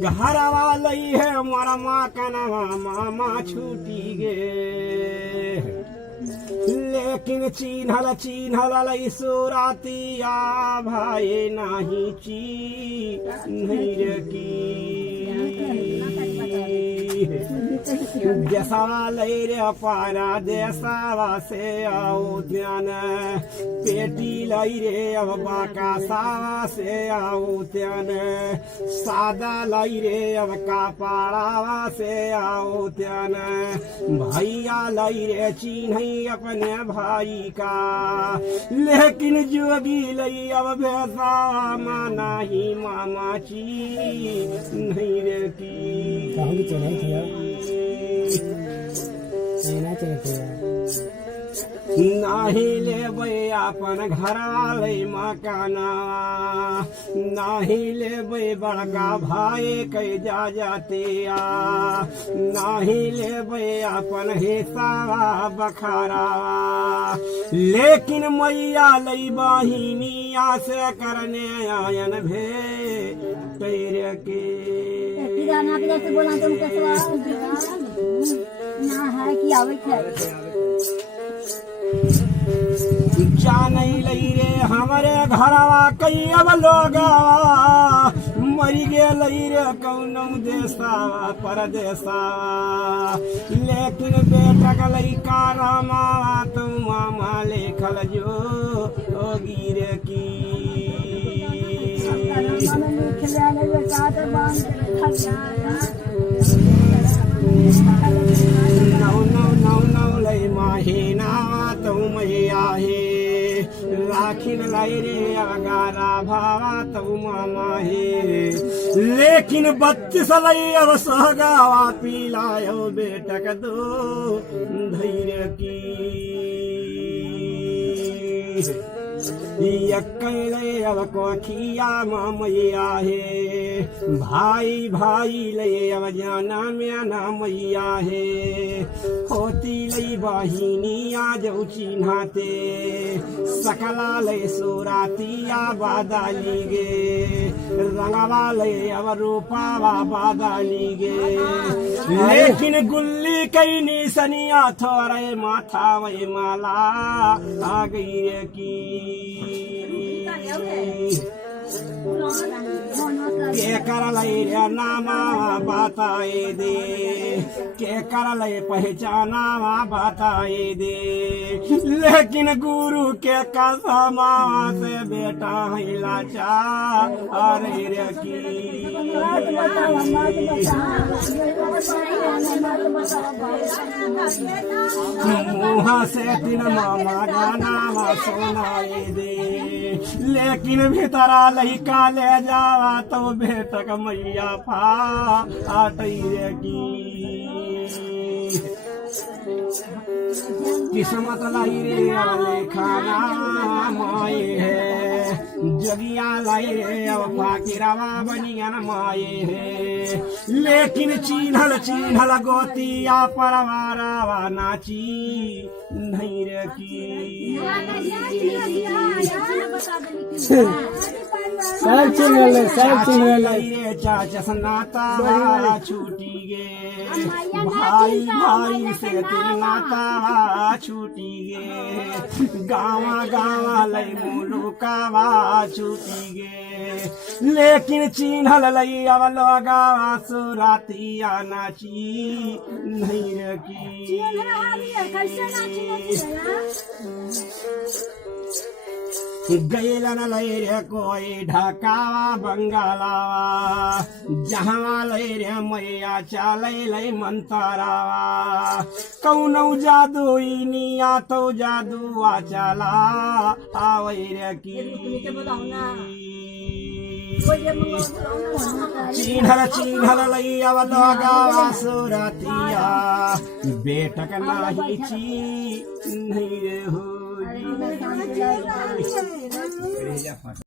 घरवा लई है मोरा माँ कनवा मामा छूटी गे लेकिन चिन्हल लई सोरातिया भाई नाही ची नहीं रे की देसावा लई रे पारा देसावा से आओ ध्यान पेटी लई रे अब बाका सावा से आओ ध्यान सादा लई रे अब कापाड़ावा से आओ ध्यान भैया लई रे चिन्हई अपने भाई का लेकिन जोगी लई अब भेसावा माना ही मामा ची नहीं रे की नाही लेबै अपन घरवाले मकाना नाही लेबै बड़का भाई कै जा जातिया नाही लेबै अपन हिस्सावा बखारा लेकिन मैया लई बहिनिया से करने आयन भे तेरे के बोला तुम ना है कि आवे जानै लई रे हमारे घरवा कई अब लोगवा मरी गेलई रे कौनौ देसावा परदेसावा लेकिन बेटा गलई कारमा तू मामा लेखल जो गिरे की नौ लई महीना तू मैया हे राखिन लाई रे अगारा भावा तू मामा हे लेकिन 32 लई अब सहगावा पिलायो बेटक दो धैर्य की यक्कैले अब कोठिया मैया हे भाई भाई ले अब जाना म्याना मैया हे होती लई बहिनिया जो चिन्हाते सकला ले सोरातिया बादाली गे रंगवा ले अब रूपावा बादाली गे लेकिन गुल्ली कई निसनिया थोड़े माथा वही माला आ गई की के कर लई रे नामा बताए दे के कर लई पहचाना बताए दे लेकिन गुरु के कसमा से बेटा हिला चा अरे रे की मुहा से दिन मामा गाना सुनाए दे लेकिन भीतरा लइका ले जावा तो बेटक मैया फा आटई रे की किस्मत लाई रे वाले खाना माए है जगिया लाई रे अब फाकिरावा बनियन माए है लेकिन चिन्हल गोतिया परवारावा नाची नहीं रे की सब चिन्हले चाचा सनाता छूटी गे भाई भाई से तिल नाता छूटी गे गावा गावा लई मुलुकावा छूटी गे लेकिन चिन्हल लई अब लोगावा सुरातिया नाची नहीं रे की गैलन लई रे कोई ढकावा बंगालावा जहाँ लई रे मैया चालै लई मंतरावा कौनौ जादू इनिया तो जादुआ चला आवै रे की चिन्हल लई अब लोगावा सुरतिया बेटक नाही ची नहीं रे हो